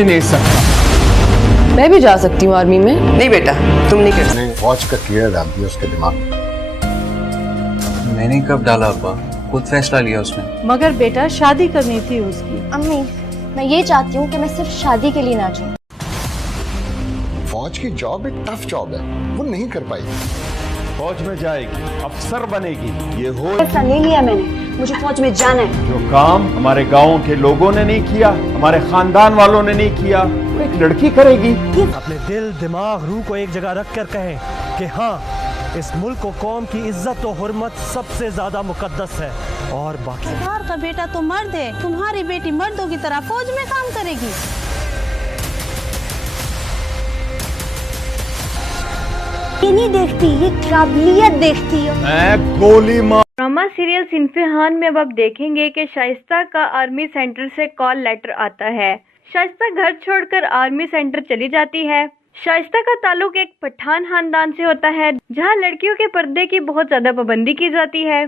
ही नहीं सकता। मैं भी जा सकती हूँ आर्मी में। नहीं बेटा, तुम नहीं कर सकते। फौज का कीड़ा डाल दिया उसके दिमाग में। मैंने कब डाला अब्बा, खुद फैसला लिया उसने। मगर बेटा शादी करनी थी उसकी। अम्मी, मैं ये चाहती हूँ कि मैं सिर्फ शादी के लिए नाचूं। फौज की जॉब एक टफ जॉब है, वो नहीं कर पाई। फौज में जाएगी, अफसर बनेगी, ये हो। फैसला ले लिया मैंने, मुझे फौज में जाना है। जो काम हमारे गांव के लोगों ने नहीं किया, हमारे खानदान वालों ने नहीं किया, वो एक लड़की करेगी। अपने दिल, दिमाग, रूह को एक जगह रख कर कहें कि हाँ, इस मुल्क को कौम की इज्जत और हुर्मत सबसे ज्यादा मुकद्दस है। और बाकी सरदार का बेटा तो मर्द है, तुम्हारी बेटी मर्दों की तरह फौज में काम करेगी। ये नहीं देखती, ये काबिलियत देखती है। मैं गोली मार। ड्रामा सीरियल सिनफिहान में अब आप देखेंगे कि शाइस्ता का आर्मी सेंटर से कॉल लेटर आता है। शाइस्ता घर छोड़कर आर्मी सेंटर चली जाती है। शाइस्ता का ताल्लुक एक पठान खानदान से होता है, जहां लड़कियों के पर्दे की बहुत ज्यादा पाबंदी की जाती है।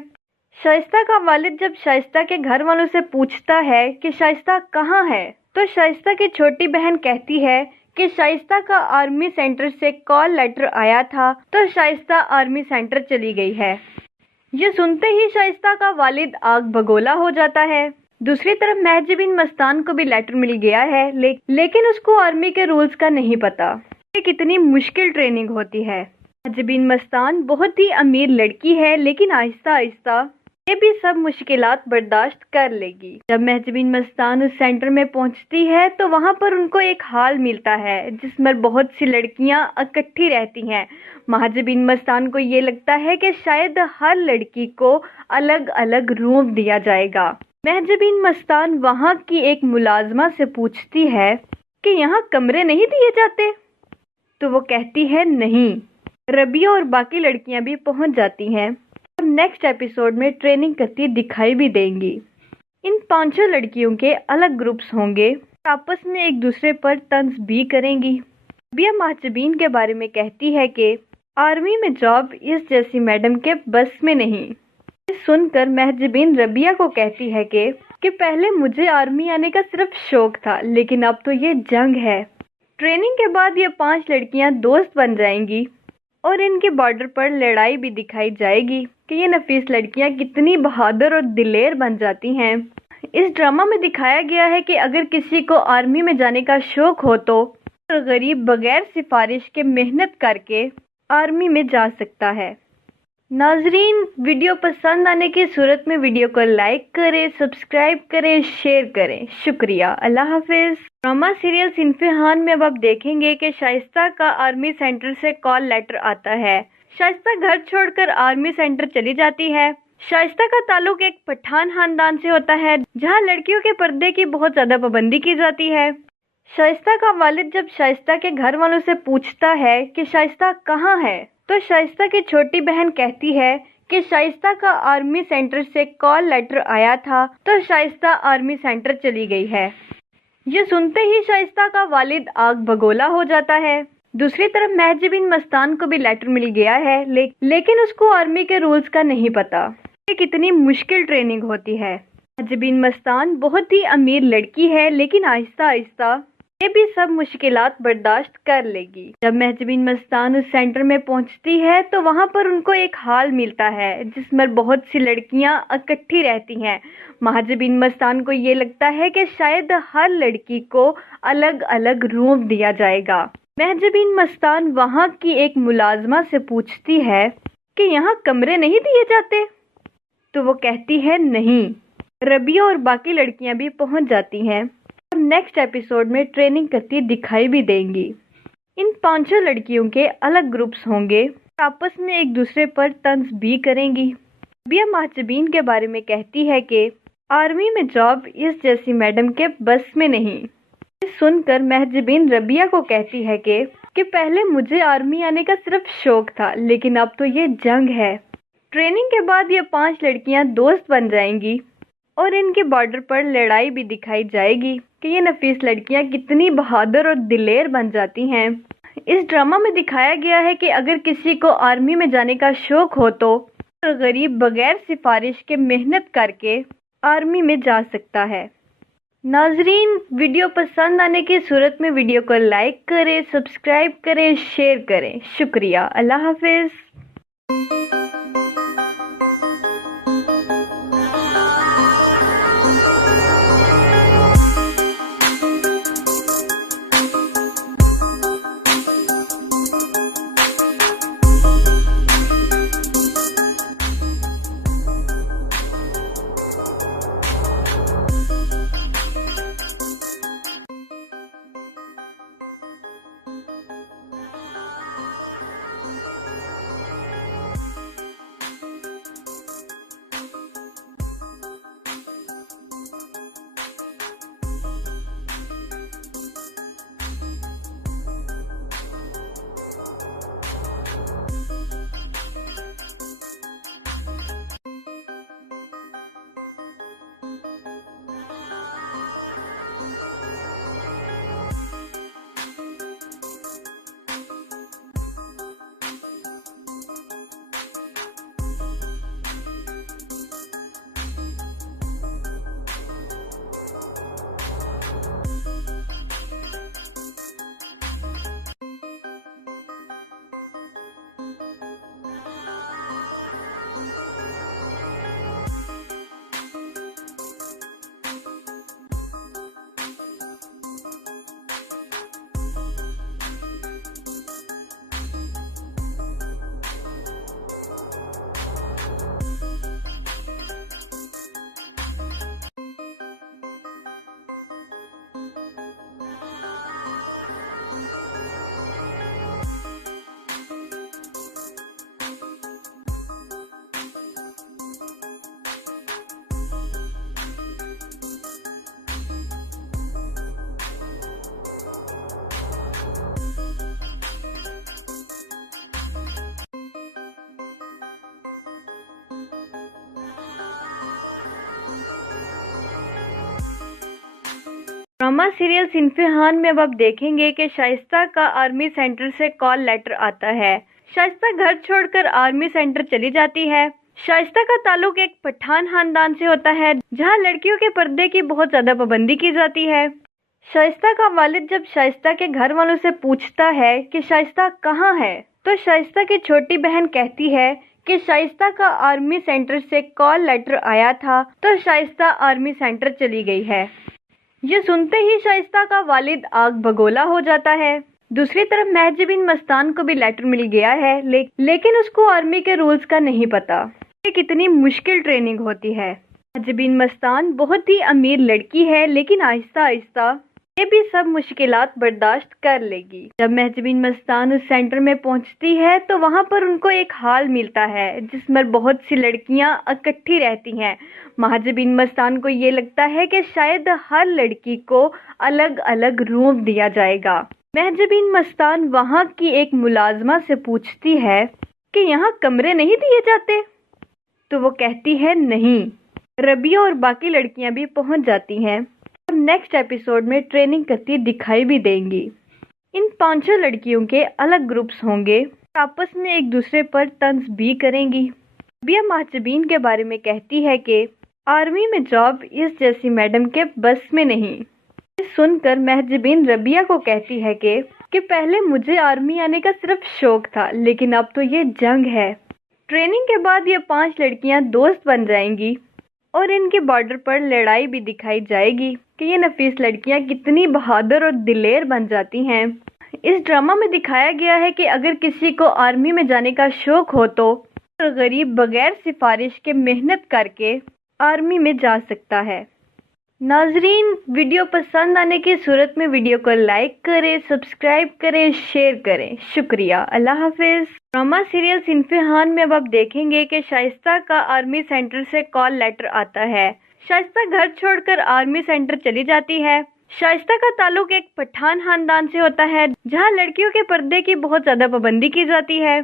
शाइस्ता का वालिद जब शाइस्ता के घर वालों से पूछता है कि शाइस्ता कहाँ है, तो शाइस्ता की छोटी बहन कहती है कि शाइस्ता का आर्मी सेंटर से कॉल लेटर आया था, तो शाइस्ता आर्मी सेंटर चली गई है। ये सुनते ही शाइस्ता का वालिद आग बगोला हो जाता है। दूसरी तरफ महज बिन मस्तान को भी लेटर मिल गया है, लेकिन उसको आर्मी के रूल्स का नहीं पता कि कितनी मुश्किल ट्रेनिंग होती है। महज बिन मस्तान बहुत ही अमीर लड़की है, लेकिन आहिस्ता आहिस्ता ये भी सब मुश्किलात बर्दाश्त कर लेगी। जब महज बिन मस्तान उस सेंटर में पहुंचती है तो वहां पर उनको एक हॉल मिलता है जिसमें बहुत सी लड़कियां इकट्ठी रहती हैं। महज बिन मस्तान को ये लगता है कि शायद हर लड़की को अलग अलग रूम दिया जाएगा। महज बिन मस्तान वहां की एक मुलाजमा से पूछती है कि यहाँ कमरे नहीं दिए जाते, तो वो कहती है नहीं। रबिया और बाकी लड़कियां भी पहुंच जाती हैं और नेक्स्ट एपिसोड में ट्रेनिंग करती दिखाई भी देंगी। इन 5 लड़कियों के अलग ग्रुप्स होंगे, आपस में एक दूसरे पर तंज भी करेंगी। रबिया महजबीन के बारे में कहती है कि आर्मी में जॉब इस जैसी मैडम के बस में नहीं। सुनकर महजबीन रबिया को कहती है कि पहले मुझे आर्मी आने का सिर्फ शौक था, लेकिन अब तो ये जंग है। ट्रेनिंग के बाद ये 5 लड़कियां दोस्त बन जाएंगी और इनके बॉर्डर पर लड़ाई भी दिखाई जाएगी कि ये नफीस लड़कियां कितनी बहादुर और दिलेर बन जाती हैं। इस ड्रामा में दिखाया गया है कि अगर किसी को आर्मी में जाने का शौक हो तो गरीब बगैर सिफारिश के मेहनत करके आर्मी में जा सकता है। नाजरीन, वीडियो पसंद आने की सूरत में वीडियो को लाइक करें, सब्सक्राइब करें, शेयर करें। शुक्रिया। अल्लाह हाफिज। ड्रामा सीरियल सिनफिहान में अब आप देखेंगे कि शाइस्ता का आर्मी सेंटर से कॉल लेटर आता है। शाइस्ता घर छोड़कर आर्मी सेंटर चली जाती है। शाइस्ता का ताल्लुक एक पठान खानदान से होता है, जहां लड़कियों के पर्दे की बहुत ज्यादा पाबंदी की जाती है। शाइस्ता का वालिद जब शाइस्ता के घर वालों से पूछता है कि शाइस्ता कहाँ है, तो शाइस्ता की छोटी बहन कहती है कि शाइस्ता का आर्मी सेंटर से कॉल लेटर आया था, तो शाइस्ता आर्मी सेंटर चली गई है। ये सुनते ही शाइस्ता का वालिद आग बगोला हो जाता है। दूसरी तरफ महज बिन मस्तान को भी लेटर मिल गया है, लेकिन उसको आर्मी के रूल्स का नहीं पता कि कितनी मुश्किल ट्रेनिंग होती है। महज बिन मस्तान बहुत ही अमीर लड़की है, लेकिन आहिस्ता आहिस्ता ये भी सब मुश्किलात बर्दाश्त कर लेगी। जब महज बिन मस्तान उस सेंटर में पहुंचती है तो वहां पर उनको एक हॉल मिलता है जिसमें बहुत सी लड़कियां इकट्ठी रहती हैं। महज बिन मस्तान को ये लगता है कि शायद हर लड़की को अलग अलग रूम दिया जाएगा। महज बिन मस्तान वहां की एक मुलाजमा से पूछती है कि यहाँ कमरे नहीं दिए जाते, तो वो कहती है नहीं। रबिया और बाकी लड़कियां भी पहुंच जाती हैं और नेक्स्ट एपिसोड में ट्रेनिंग करती दिखाई भी देंगी। इन 5 लड़कियों के अलग ग्रुप्स होंगे, आपस में एक दूसरे पर तंज भी करेंगी। रबिया महजबीन के बारे में कहती है कि आर्मी में जॉब इस जैसी मैडम के बस में नहीं। सुनकर महजबीन रबिया को कहती है कि पहले मुझे आर्मी आने का सिर्फ शौक था, लेकिन अब तो ये जंग है। ट्रेनिंग के बाद ये 5 लड़कियां दोस्त बन जाएंगी और इनके बॉर्डर पर लड़ाई भी दिखाई जाएगी कि ये नफीस लड़कियां कितनी बहादुर और दिलेर बन जाती हैं। इस ड्रामा में दिखाया गया है कि अगर किसी को आर्मी में जाने का शौक हो तो गरीब बगैर सिफारिश के मेहनत करके आर्मी में जा सकता है। नाजरीन, वीडियो पसंद आने की सूरत में वीडियो को लाइक करें, सब्सक्राइब करें, शेयर करें। शुक्रिया। अल्लाह हाफिज। ड्रामा सीरियल सिनफिहान में अब आप देखेंगे कि शाइस्ता का आर्मी सेंटर से कॉल लेटर आता है। शाइस्ता घर छोड़कर आर्मी सेंटर चली जाती है। शाइस्ता का ताल्लुक एक पठान खानदान से होता है, जहां लड़कियों के पर्दे की बहुत ज्यादा पाबंदी की जाती है। शाइस्ता का वालिद जब शाइस्ता के घर वालों से पूछता है कि शाइस्ता कहाँ है, तो शाइस्ता की छोटी बहन कहती है कि शाइस्ता का आर्मी सेंटर से कॉल लेटर आया था, तो शाइस्ता आर्मी सेंटर चली गई है। ये सुनते ही शाइस्ता का वालिद आग बगोला हो जाता है। दूसरी तरफ महज बिन मस्तान को भी लेटर मिल गया है, लेकिन उसको आर्मी के रूल्स का नहीं पता। ये कितनी मुश्किल ट्रेनिंग होती है। महज बिन मस्तान बहुत ही अमीर लड़की है, लेकिन आहिस्ता आहिस्ता ये भी सब मुश्किलात बर्दाश्त कर लेगी। जब महज बिन मस्तान उस सेंटर में पहुंचती है तो वहां पर उनको एक हॉल मिलता है जिसमें बहुत सी लड़कियां इकट्ठी रहती हैं। महज बिन मस्तान को ये लगता है कि शायद हर लड़की को अलग अलग रूम दिया जाएगा। महज बिन मस्तान वहां की एक मुलाजमा से पूछती है कि यहाँ कमरे नहीं दिए जाते, तो वो कहती है नहीं। रबिया और बाकी लड़कियां भी पहुंच जाती हैं और नेक्स्ट एपिसोड में ट्रेनिंग करती दिखाई भी देंगी। इन 5 लड़कियों के अलग ग्रुप्स होंगे, आपस में एक दूसरे पर तंज भी करेंगी। रबिया महजबीन के बारे में कहती है कि आर्मी में जॉब इस जैसी मैडम के बस में नहीं। सुनकर महजबीन रबिया को कहती है कि पहले मुझे आर्मी आने का सिर्फ शौक था, लेकिन अब तो ये जंग है। ट्रेनिंग के बाद ये 5 लड़कियां दोस्त बन जाएंगी और इनके बॉर्डर पर लड़ाई भी दिखाई जाएगी कि ये नफीस लड़कियां कितनी बहादुर और दिलेर बन जाती हैं। इस ड्रामा में दिखाया गया है कि अगर किसी को आर्मी में जाने का शौक हो तो गरीब बगैर सिफारिश के मेहनत करके आर्मी में जा सकता है। नाजरीन, वीडियो पसंद आने की सूरत में वीडियो को लाइक करें, सब्सक्राइब करें, शेयर करें। शुक्रिया। अल्लाह हाफिज। ड्रामा सीरियल सिनफिहान में अब आप देखेंगे कि शाइस्ता का आर्मी सेंटर से कॉल लेटर आता है। शाइस्ता घर छोड़कर आर्मी सेंटर चली जाती है। शाइस्ता का ताल्लुक एक पठान खानदान से होता है, जहां लड़कियों के पर्दे की बहुत ज्यादा पाबंदी की जाती है।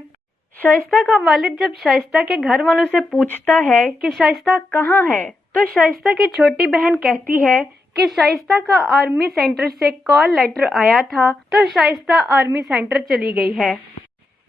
शाइस्ता का वालिद जब शाइस्ता के घर वालों से पूछता है कि शाइस्ता कहाँ है, तो शाइस्ता की छोटी बहन कहती है कि शाइस्ता का आर्मी सेंटर से कॉल लेटर आया था, तो शाइस्ता आर्मी सेंटर चली गई है।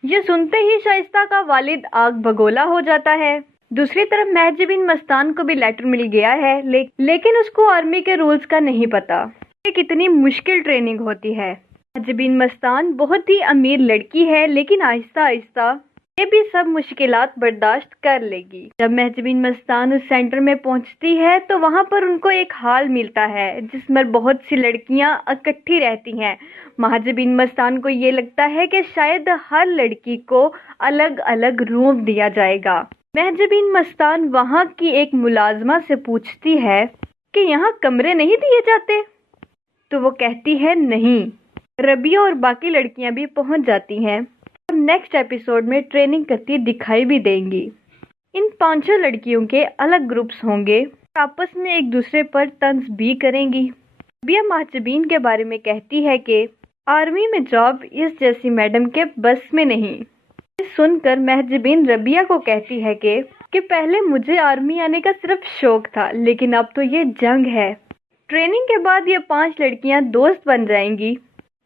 ये सुनते ही शाइस्ता का वालिद आग बगोला हो जाता है। दूसरी तरफ महजबीन मस्तान को भी लेटर मिल गया है, लेकिन उसको आर्मी के रूल्स का नहीं पता कि कितनी मुश्किल ट्रेनिंग होती है। महजबीन मस्तान बहुत ही अमीर लड़की है, लेकिन आहिस्ता आहिस्ता ये भी सब मुश्किलात बर्दाश्त कर लेगी। जब महजबीन मस्तान उस सेंटर में पहुंचती है तो वहां पर उनको एक हॉल मिलता है जिसमें बहुत सी लड़कियां इकट्ठी रहती हैं। महजबीन मस्तान को ये लगता है कि शायद हर लड़की को अलग अलग रूम दिया जाएगा। महजबीन मस्तान वहां की एक मुलाजमा से पूछती है कि यहाँ कमरे नहीं दिए जाते, तो वो कहती है नहीं। रबिया और बाकी लड़कियां भी पहुंच जाती हैं और नेक्स्ट एपिसोड में ट्रेनिंग करती दिखाई भी देंगी। इन 5 लड़कियों के अलग ग्रुप्स होंगे, आपस में एक दूसरे पर तंज भी करेंगी। रबिया महजबीन के बारे में कहती है कि आर्मी में जॉब इस जैसी मैडम के बस में नहीं। सुनकर महजबीन रबिया को कहती है कि पहले मुझे आर्मी आने का सिर्फ शौक था, लेकिन अब तो ये जंग है। ट्रेनिंग के बाद ये 5 लड़कियां दोस्त बन जाएंगी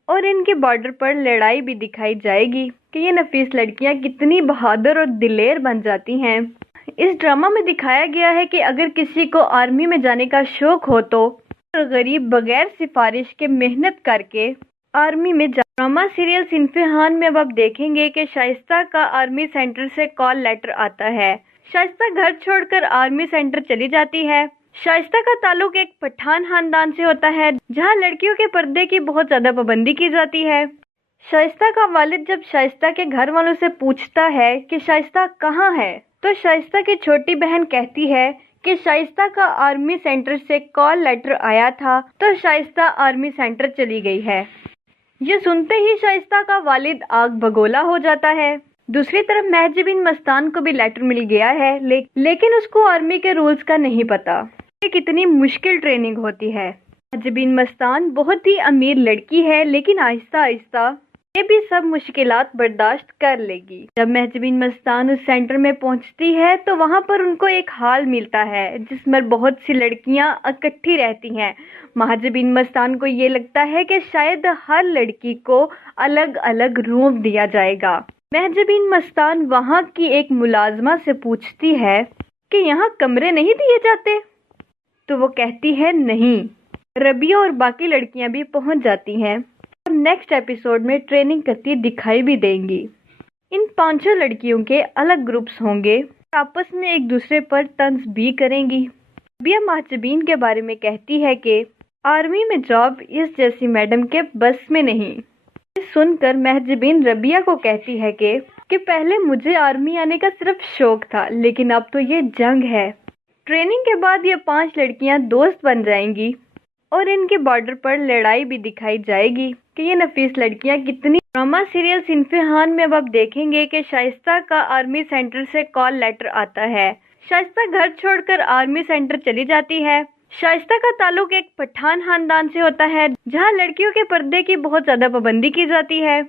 और इनके बॉर्डर पर लड़ाई भी दिखाई जाएगी कि ये नफीस लड़कियां कितनी बहादुर और दिलेर बन जाती हैं। इस ड्रामा में दिखाया गया है कि अगर किसी को आर्मी में जाने का शौक हो तो गरीब बगैर सिफारिश के मेहनत करके आर्मी में ड्रामा सीरियल सिनफिहान में अब आप देखेंगे कि शाइस्ता का आर्मी सेंटर से कॉल लेटर आता है। शाइस्ता घर छोड़कर आर्मी सेंटर चली जाती है। शाइस्ता का ताल्लुक एक पठान खानदान से होता है जहां लड़कियों के पर्दे की बहुत ज्यादा पाबंदी की जाती है। शाइस्ता का वालिद जब शाइस्ता के घर वालों से पूछता है कि शाइस्ता कहाँ है, तो शाइस्ता की छोटी बहन कहती है कि शाइस्ता का आर्मी सेंटर से कॉल लेटर आया था, तो शाइस्ता आर्मी सेंटर चली गई है। ये सुनते ही शाइस्ता का वालिद आग बगोला हो जाता है। दूसरी तरफ महजबीन मस्तान को भी लेटर मिल गया है, लेकिन उसको आर्मी के रूल्स का नहीं पता कि कितनी मुश्किल ट्रेनिंग होती है। महजबीन मस्तान बहुत ही अमीर लड़की है, लेकिन आहिस्ता आहिस्ता ये भी सब मुश्किलात बर्दाश्त कर लेगी। जब महजबीन मस्तान उस सेंटर में पहुंचती है तो वहां पर उनको एक हॉल मिलता है जिसमें बहुत सी लड़कियां इकट्ठी रहती हैं। महजबीन मस्तान को ये लगता है कि शायद हर लड़की को अलग अलग रूम दिया जाएगा। महजबीन मस्तान वहां की एक मुलाजमा से पूछती है कि यहाँ कमरे नहीं दिए जाते, तो वो कहती है नहीं। रबिया और बाकी लड़कियां भी पहुंच जाती हैं और नेक्स्ट एपिसोड में ट्रेनिंग करती दिखाई भी देंगी। इन 5 लड़कियों के अलग ग्रुप्स होंगे, आपस में एक दूसरे पर तंज भी करेंगी। रबिया महजबीन के बारे में कहती है कि आर्मी में जॉब इस जैसी मैडम के बस में नहीं। सुनकर महजबीन रबिया को कहती है कि पहले मुझे आर्मी आने का सिर्फ शौक था, लेकिन अब तो ये जंग है। ट्रेनिंग के बाद ये 5 लड़कियां दोस्त बन जाएंगी और इनके बॉर्डर पर लड़ाई भी दिखाई जाएगी कि ये नफीस लड़कियां कितनी। ड्रामा सीरियल सिनफिहान में अब आप देखेंगे कि शाइस्ता का आर्मी सेंटर से कॉल लेटर आता है। शाइस्ता घर छोड़कर आर्मी सेंटर चली जाती है। शाइस्ता का ताल्लुक एक पठान खानदान से होता है जहां लड़कियों के पर्दे की बहुत ज्यादा पाबंदी की जाती है।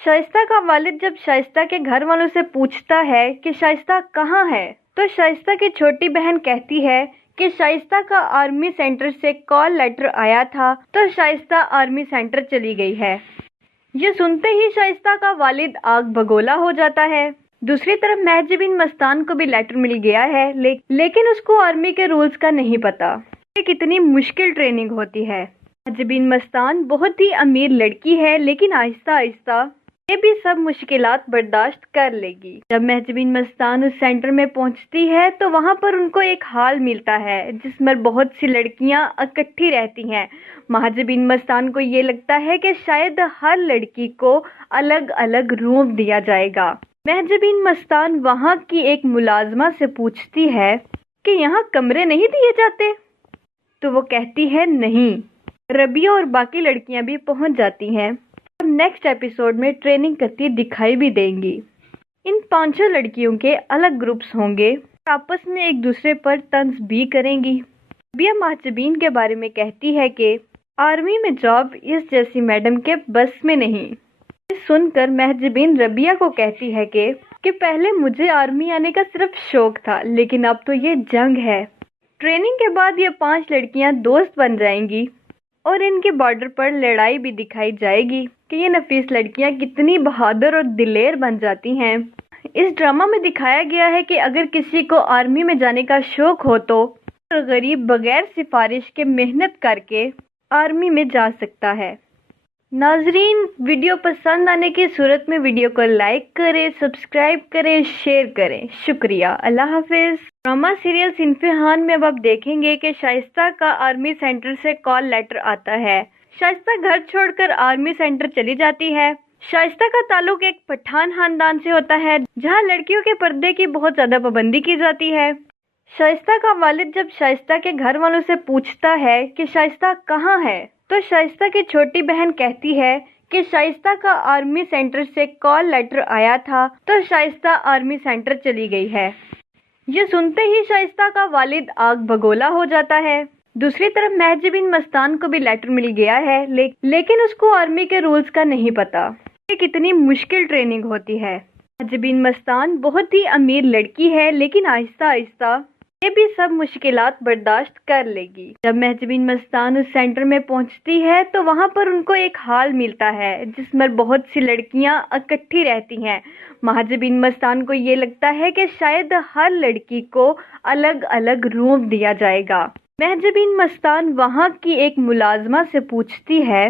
शाइस्ता का वालिद जब शाइस्ता के घर वालों से पूछता है कि शाइस्ता कहाँ है, तो शाइस्ता की छोटी बहन कहती है कि शाइस्ता का आर्मी सेंटर से कॉल लेटर आया था, तो शाइस्ता आर्मी सेंटर चली गई है। ये सुनते ही शाइस्ता का वालिद आग बगोला हो जाता है। दूसरी तरफ महजबीन मस्तान को भी लेटर मिल गया है, लेकिन उसको आर्मी के रूल्स का नहीं पता कि कितनी मुश्किल ट्रेनिंग होती है। महजबीन मस्तान बहुत ही अमीर लड़की है, लेकिन आहिस्ता आहिस्ता ये भी सब मुश्किलात बर्दाश्त कर लेगी। जब महजबीन मस्तान उस सेंटर में पहुंचती है तो वहां पर उनको एक हॉल मिलता है जिसमें बहुत सी लड़कियां इकट्ठी रहती हैं। महजबीन मस्तान को ये लगता है कि शायद हर लड़की को अलग अलग रूम दिया जाएगा। महजबीन मस्तान वहां की एक मुलाजमा से पूछती है कि यहाँ कमरे नहीं दिए जाते, तो वो कहती है नहीं। रबिया और बाकी लड़कियां भी पहुंच जाती हैं और नेक्स्ट एपिसोड में ट्रेनिंग करती दिखाई भी देंगी। इन 5 लड़कियों के अलग ग्रुप्स होंगे, आपस में एक दूसरे पर तंज भी करेंगी। रबिया महजबीन के बारे में कहती है कि आर्मी में जॉब इस जैसी मैडम के बस में नहीं। सुनकर महजबीन रबिया को कहती है कि पहले मुझे आर्मी आने का सिर्फ शौक था, लेकिन अब तो ये जंग है। ट्रेनिंग के बाद ये 5 लड़कियां दोस्त बन जाएंगी और इनके बॉर्डर पर लड़ाई भी दिखाई जाएगी कि ये नफीस लड़कियां कितनी बहादुर और दिलेर बन जाती हैं। اس ڈرامہ میں دکھایا گیا ہے کہ اگر کسی کو آرمی میں جانے کا شوق ہو تو غریب بغیر سفارش کے محنت کر کے آرمی میں جا سکتا ہے۔ ناظرین، ویڈیو پسند آنے کی صورت میں ویڈیو کو لائک کریں، سبسکرائب کریں، شیئر کریں۔ شکریہ، اللہ حافظ۔ ڈرامہ سیریل صنف ہان میں اب آپ دیکھیں گے کہ شائستہ کا آرمی سینٹر سے کال لیٹر آتا ہے۔ شائستہ گھر چھوڑ کر آرمی سینٹر چلی جاتی ہے۔ شائستہ کا تعلق ایک پٹھان خاندان سے ہوتا ہے جہاں لڑکیوں کے پردے کی بہت زیادہ پابندی کی جاتی ہے۔ شائستہ کا والد جب شائستہ کے گھر والوں سے پوچھتا ہے کہ شائستہ کہاں ہے تو شائستہ کی چھوٹی بہن کہتی ہے کہ شائستہ کا آرمی سینٹر سے کال لیٹر آیا تھا تو شائستہ آرمی سینٹر چلی گئی ہے۔ یہ سنتے ہی شائستہ کا والد آگ بگولا ہو جاتا ہے۔ دوسری طرف مہج بن مستان کو بھی لیٹر مل گیا ہے لیکن اس کو آرمی کے رولز کا نہیں پتا کہ کتنی مشکل ٹریننگ ہوتی ہے۔ مہج بن مستان بہت ہی امیر لڑکی ہے لیکن آہستہ آہستہ یہ بھی سب مشکلات برداشت کر لے گی۔ جب مہج بن مستان اس سینٹر میں پہنچتی ہے تو وہاں پر ان کو ایک ہال ملتا ہے جس میں بہت سی لڑکیاں اکٹھی رہتی ہیں۔ مہج بن مستان کو یہ لگتا ہے کہ شاید ہر لڑکی کو الگ الگ روم دیا جائے گا۔ مہج بن مستان وہاں کی ایک ملازمہ سے پوچھتی ہے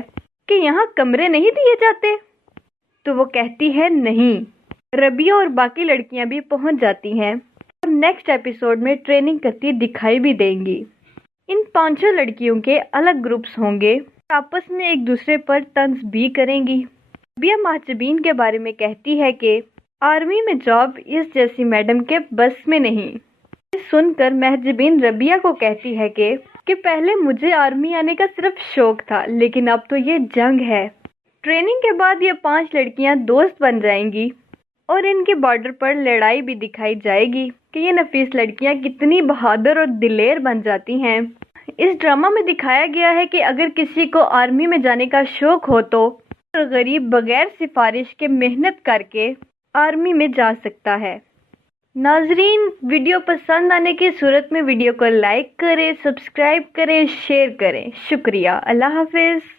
کہ یہاں کمرے نہیں دیے جاتے تو وہ کہتی ہے نہیں۔ ربیہ اور باقی لڑکیاں بھی پہنچ جاتی ہیں اور نیکسٹ ایپیسوڈ میں ٹریننگ کرتی دکھائی بھی دیں گی۔ ان 5 لڑکیوں کے الگ گروپس ہوں گے اور آپس میں ایک دوسرے پر طنز بھی کریں گی۔ ربیہ مہجبین کے بارے میں کہتی ہے کہ آرمی میں جاب اس جیسی میڈم کے بس میں نہیں۔ سن کر مہجبین ربیہ کو کہتی ہے کہ پہلے مجھے آرمی آنے کا صرف شوق تھا لیکن اب تو یہ جنگ ہے۔ ٹریننگ کے بعد یہ 5 لڑکیاں دوست بن جائیں گی اور ان کے بارڈر پر لڑائی بھی دکھائی جائے گی کہ یہ نفیس لڑکیاں کتنی بہادر اور دلیر بن جاتی ہیں۔ اس ڈرامہ میں دکھایا گیا ہے کہ اگر کسی کو آرمی میں جانے کا شوق ہو تو غریب بغیر سفارش کے محنت کر کے آرمی میں جا سکتا ہے۔ ناظرین، ویڈیو پسند آنے کی صورت میں ویڈیو کو لائک کریں، سبسکرائب کریں، شیئر کریں۔ شکریہ، اللہ حافظ۔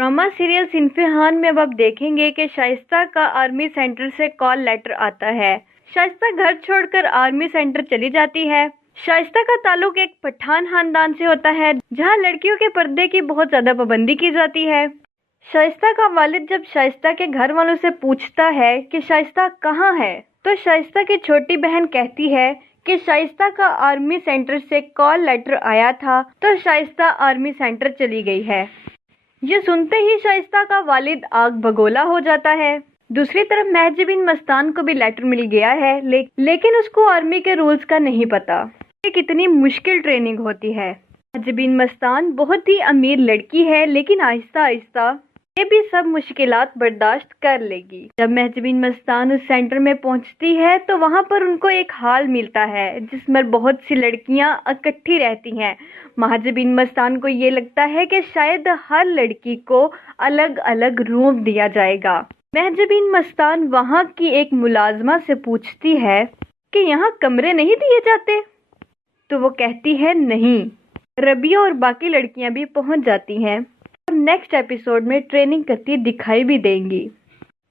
ڈرامہ سیریل صنف ہان میں اب آپ دیکھیں گے کہ شائستہ کا آرمی سینٹر سے کال لیٹر آتا ہے۔ شائستہ گھر چھوڑ کر آرمی سینٹر چلی جاتی ہے۔ شائستہ کا تعلق ایک پٹھان خاندان سے ہوتا ہے جہاں لڑکیوں کے پردے کی بہت زیادہ پابندی کی جاتی ہے۔ شائستہ کا والد جب شائستہ کے گھر والوں سے پوچھتا ہے کہ شائستہ کہاں ہے تو شائستہ کی چھوٹی بہن کہتی ہے کہ شائستہ کا آرمی سینٹر سے کال لیٹر آیا تھا تو شائستہ آرمی سینٹر چلی گئی ہے۔ یہ سنتے ہی شائستہ کا والد آگ بگولا ہو جاتا ہے۔ دوسری طرف مہجر بن مستان کو بھی لیٹر مل گیا ہے، لیکن اس کو آرمی کے رولز کا نہیں پتا کہ کتنی مشکل ٹریننگ ہوتی ہے۔ مہجر بن مستان بہت ہی امیر لڑکی ہے، لیکن آہستہ آہستہ یہ بھی سب مشکلات برداشت کر لے گی۔ جب مہجر بن مستان اس سینٹر میں پہنچتی ہے تو وہاں پر ان کو ایک ہال ملتا ہے جس میں بہت سی لڑکیاں اکٹھی رہتی ہیں۔ مہجر بن مستان کو یہ لگتا ہے کہ شاید ہر لڑکی کو الگ الگ روم دیا جائے گا۔ مہجر بن مستان وہاں کی ایک ملازمہ سے پوچھتی ہے کہ یہاں کمرے نہیں دیے جاتے، تو وہ کہتی ہے نہیں۔ ربیہ اور باقی لڑکیاں بھی پہنچ جاتی ہیں اور نیکسٹ ایپیسوڈ میں ٹریننگ کرتی دکھائی بھی دیں گی۔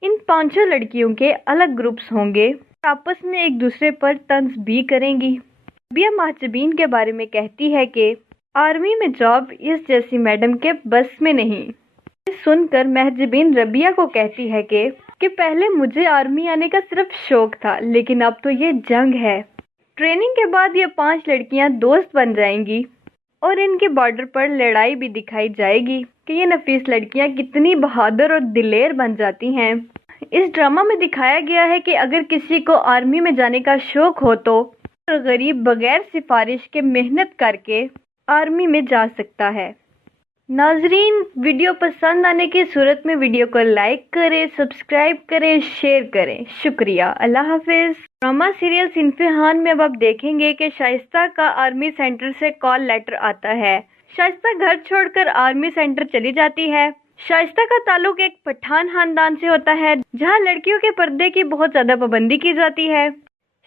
ان 5 لڑکیوں کے الگ گروپس ہوں گے، آپس میں ایک دوسرے پر طنز بھی کریں گی۔ ربیہ مہجبین کے بارے میں کہتی ہے کہ آرمی میں جاب اس جیسی میڈم کے بس میں نہیں۔ سن کر مہجبین ربیہ کو کہتی ہے کہ پہلے مجھے آرمی آنے کا صرف شوق تھا، لیکن اب تو یہ جنگ ہے۔ ٹریننگ کے بعد یہ 5 لڑکیاں دوست بن جائیں گی اور ان کے بارڈر پر لڑائی بھی دکھائی جائے گی کہ یہ نفیس لڑکیاں کتنی بہادر اور دلیر بن جاتی ہیں۔ اس ڈرامہ میں دکھایا گیا ہے کہ اگر کسی کو آرمی میں جانے کا شوق ہو تو غریب بغیر سفارش کے محنت کر کے آرمی میں جا سکتا ہے۔ ناظرین، ویڈیو پسند آنے کی صورت میں ویڈیو کو لائک کریں، سبسکرائب کریں، شیئر کریں۔ شکریہ، اللہ حافظ۔ ڈرامہ سیریل صنف ہان میں اب آپ دیکھیں گے کہ شائستہ کا آرمی سینٹر سے کال لیٹر آتا ہے۔ شائستہ گھر چھوڑ کر آرمی سینٹر چلی جاتی ہے۔ شائستہ کا تعلق ایک پٹھان خاندان سے ہوتا ہے جہاں لڑکیوں کے پردے کی بہت زیادہ پابندی کی جاتی ہے۔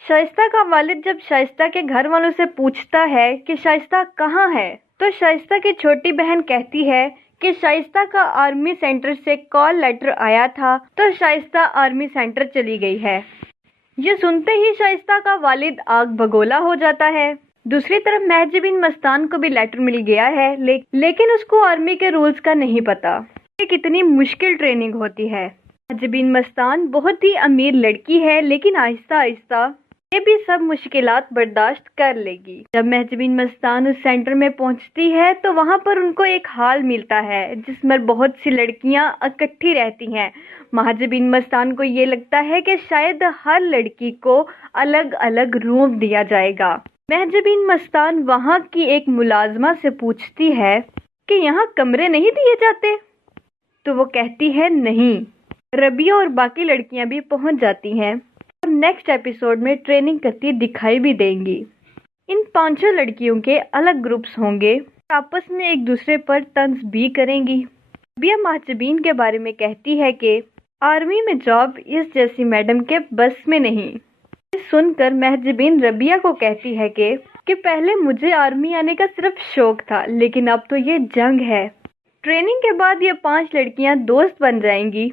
شائستہ کا والد جب شائستہ کے گھر والوں سے پوچھتا ہے کہ شائستہ کہاں ہے تو شائستہ کی چھوٹی بہن کہتی ہے کہ شائستہ کا آرمی سینٹر سے کال لیٹر آیا تھا تو شائستہ آرمی سینٹر چلی گئی ہے۔ یہ سنتے ہی شائستہ کا والد آگ بگولا ہو جاتا ہے۔ دوسری طرف مہجر بن مستان کو بھی لیٹر مل گیا ہے، لیکن اس کو آرمی کے رولز کا نہیں پتا کہ کتنی مشکل ٹریننگ ہوتی ہے۔ مہجر بن مستان بہت ہی امیر لڑکی ہے، لیکن آہستہ آہستہ یہ بھی سب مشکلات برداشت کر لے گی۔ جب مہجر بن مستان اس سینٹر میں پہنچتی ہے تو وہاں پر ان کو ایک ہال ملتا ہے جس میں بہت سی لڑکیاں اکٹھی رہتی ہیں۔ مہجر بن مستان کو یہ لگتا ہے کہ شاید ہر لڑکی کو الگ الگ روم دیا جائے گا۔ مہجر بن مستان وہاں کی ایک ملازمہ سے پوچھتی ہے کہ یہاں کمرے نہیں دیے جاتے، تو وہ کہتی ہے نہیں۔ ربیہ اور باقی لڑکیاں بھی پہنچ جاتی ہیں اور نیکسٹ ایپیسوڈ میں ٹریننگ کرتی دکھائی بھی دیں گی۔ ان 5 لڑکیوں کے الگ گروپس ہوں گے، آپس میں ایک دوسرے پر طنز بھی کریں گی۔ ربیہ مہجبین کے بارے میں کہتی ہے کہ آرمی میں جاب اس جیسی میڈم کے بس میں نہیں۔ سن کر مہجبین ربیہ کو کہتی ہے کہ پہلے مجھے آرمی آنے کا صرف شوق تھا، لیکن اب تو یہ جنگ ہے۔ ٹریننگ کے بعد یہ 5 لڑکیاں دوست بن جائیں گی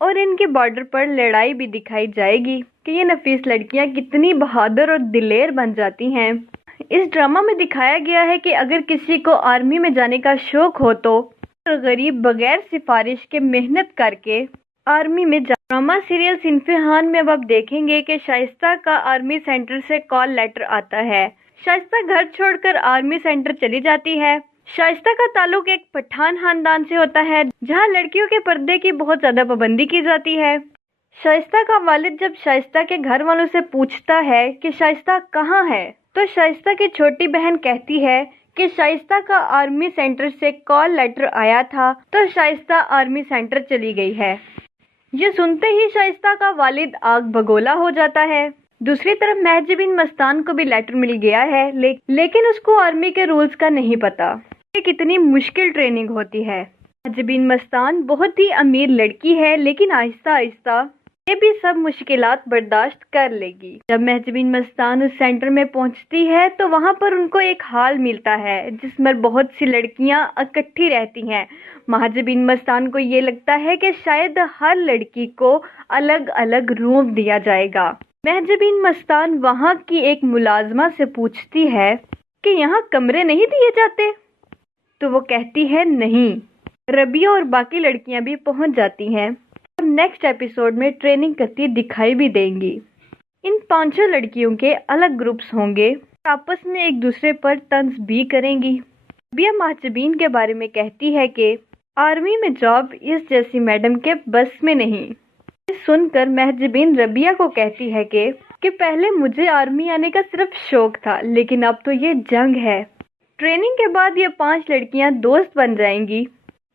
اور ان کے بارڈر پر لڑائی بھی دکھائی جائے گی کہ یہ نفیس لڑکیاں کتنی بہادر اور دلیر بن جاتی ہیں۔ اس ڈرامہ میں دکھایا گیا ہے کہ اگر کسی کو آرمی میں جانے کا شوق ہو تو غریب بغیر سفارش کے محنت کر کے آرمی میں ڈرامہ سیریل صنف ہان میں اب آپ دیکھیں گے کہ شائستہ کا آرمی سینٹر سے کال لیٹر آتا ہے۔ شائستہ گھر چھوڑ کر آرمی سینٹر چلی جاتی ہے۔ شائستہ کا تعلق ایک پٹھان خاندان سے ہوتا ہے جہاں لڑکیوں کے پردے کی بہت زیادہ پابندی کی جاتی ہے۔ شائستہ کا والد جب شائستہ کے گھر والوں سے پوچھتا ہے کہ شائستہ کہاں ہے تو شائستہ کی چھوٹی بہن کہتی ہے کہ شائستہ کا آرمی سینٹر سے کال لیٹر آیا تھا تو شائستہ آرمی سینٹر چلی گئی ہے۔ یہ سنتے ہی شائستہ کا والد آگ بگولا ہو جاتا ہے۔ دوسری طرف مہجر بن مستان کو بھی لیٹر مل گیا ہے، لیکن اس کو آرمی کے رولز کا نہیں پتا کہ کتنی مشکل ٹریننگ ہوتی ہے۔ مہجر بن مستان بہت ہی امیر لڑکی ہے، لیکن آہستہ آہستہ یہ بھی سب مشکلات برداشت کر لے گی۔ جب مہجر بن مستان اس سینٹر میں پہنچتی ہے تو وہاں پر ان کو ایک ہال ملتا ہے جس میں بہت سی لڑکیاں اکٹھی رہتی ہیں۔ مہجر بن مستان کو یہ لگتا ہے کہ شاید ہر لڑکی کو الگ الگ روم دیا جائے گا۔ مہجر بن مستان وہاں کی ایک ملازمہ سے پوچھتی ہے کہ یہاں کمرے نہیں دیے جاتے، تو وہ کہتی ہے نہیں۔ ربیہ اور باقی لڑکیاں بھی پہنچ جاتی ہیں اور نیکسٹ ایپیسوڈ میں ٹریننگ کرتی دکھائی بھی دیں گی۔ इन पांचों लड़कियों के अलग ग्रुप्स होंगे, आपस में एक दूसरे पर तंज भी करेंगी। रबिया महजबीन के बारे में कहती है कि आर्मी में जॉब इस जैसी मैडम के बस में नहीं। सुनकर महजबीन रबिया को कहती है कि पहले मुझे आर्मी आने का सिर्फ शौक था, लेकिन अब तो ये जंग है। ट्रेनिंग के बाद ये 5 लड़कियां दोस्त बन जाएंगी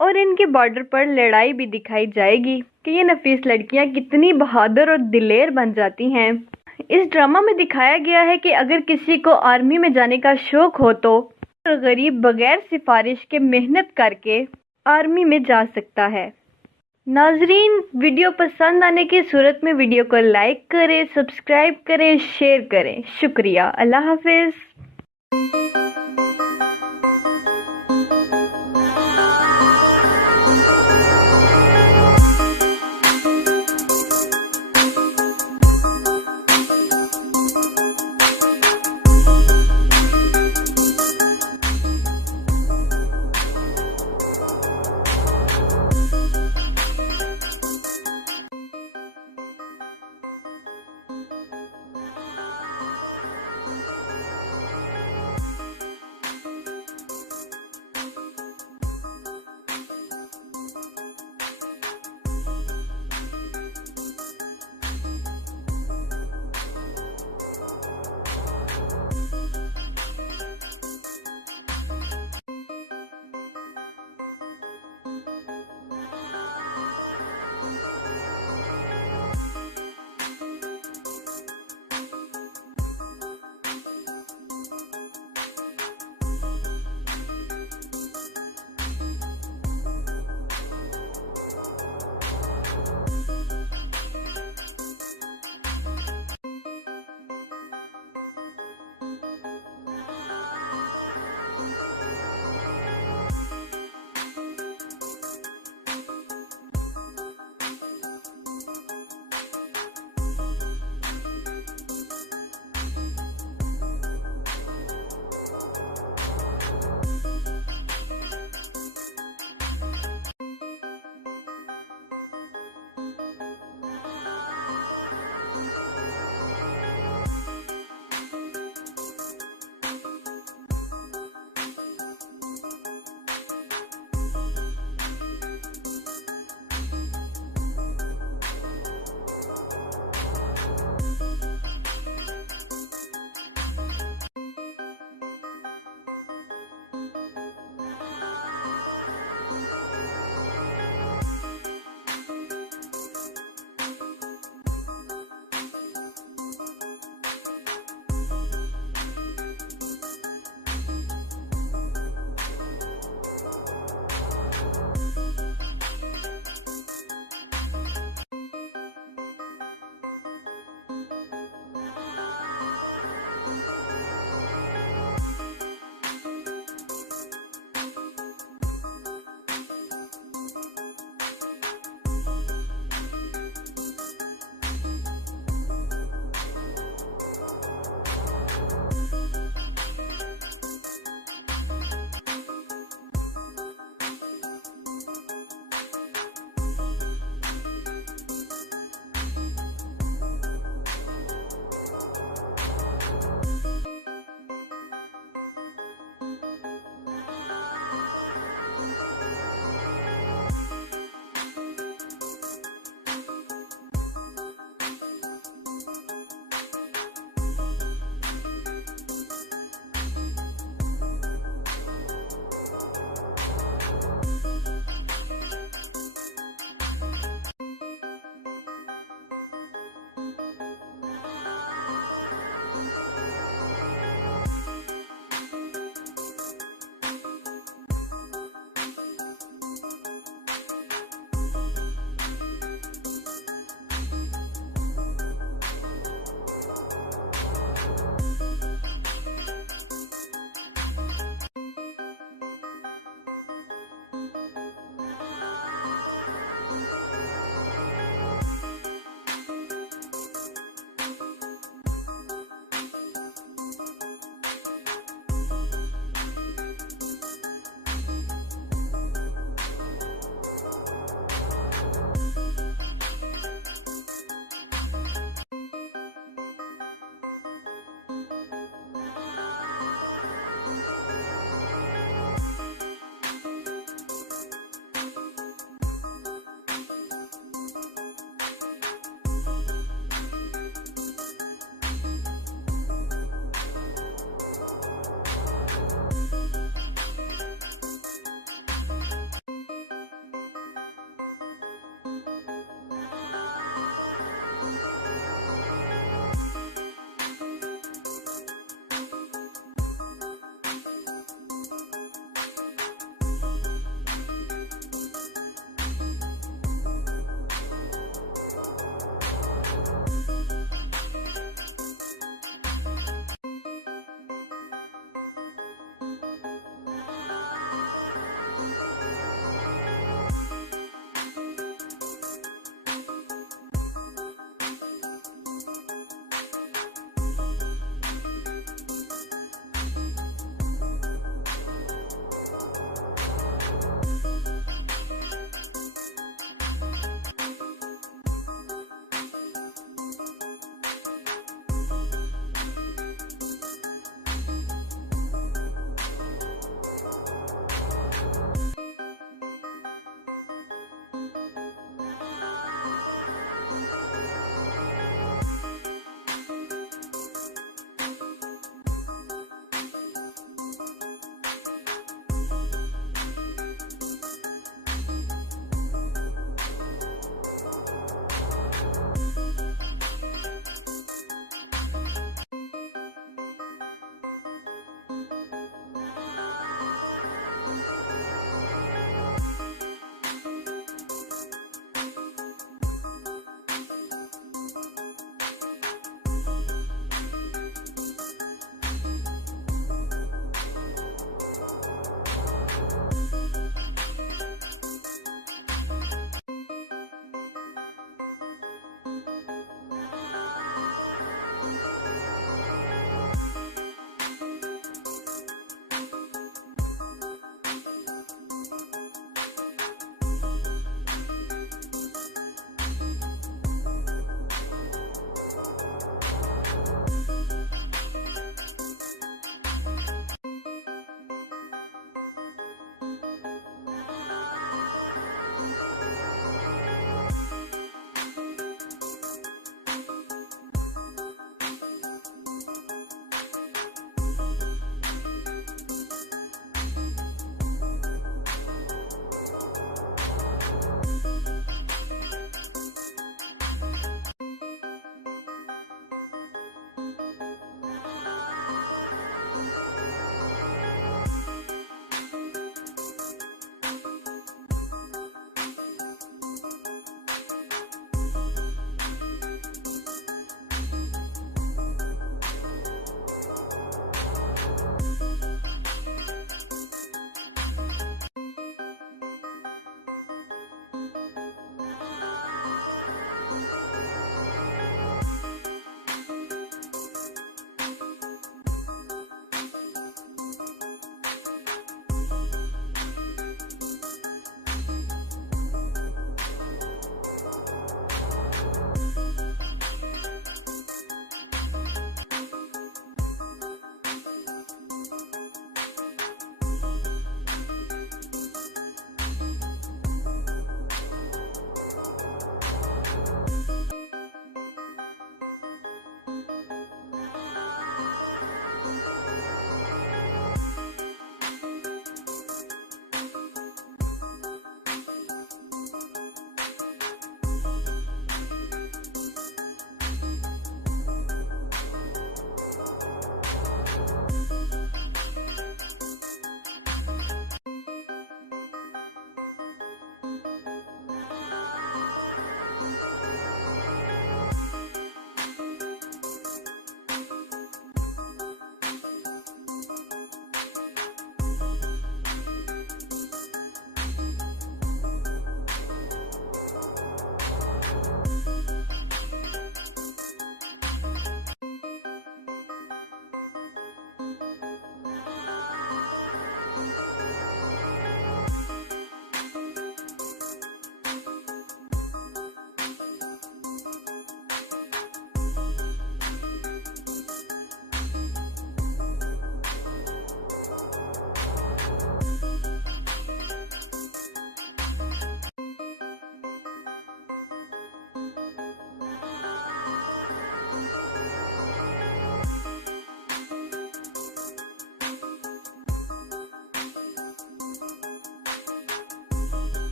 और इनके बॉर्डर पर लड़ाई भी दिखाई जाएगी कि ये नफीस लड़कियां कितनी बहादुर और दिलेर बन जाती हैं। इस ड्रामा में दिखाया गया है कि अगर किसी को आर्मी में जाने का शौक हो तो गरीब बगैर सिफारिश के मेहनत करके आर्मी में जा सकता है। नाजरीन, वीडियो पसंद आने की सूरत में वीडियो को लाइक करें, सब्सक्राइब करें, शेयर करें। शुक्रिया। अल्लाह हाफिज।